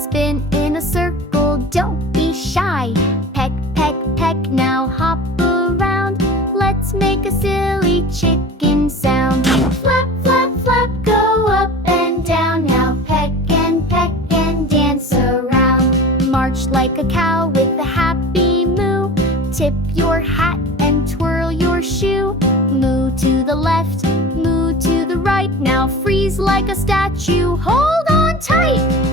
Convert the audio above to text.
Spin in a circle, don't be shy. Peck, peck, peck, now hop around. Let's make a silly chicken sound. Flap, flap, flap, go up and down. Now peck and dance around. March like a cow with a happy moo. Tip your hat and twirl your shoe. Moo to the left, moo to the right. Now freeze like a statue, hold on tight.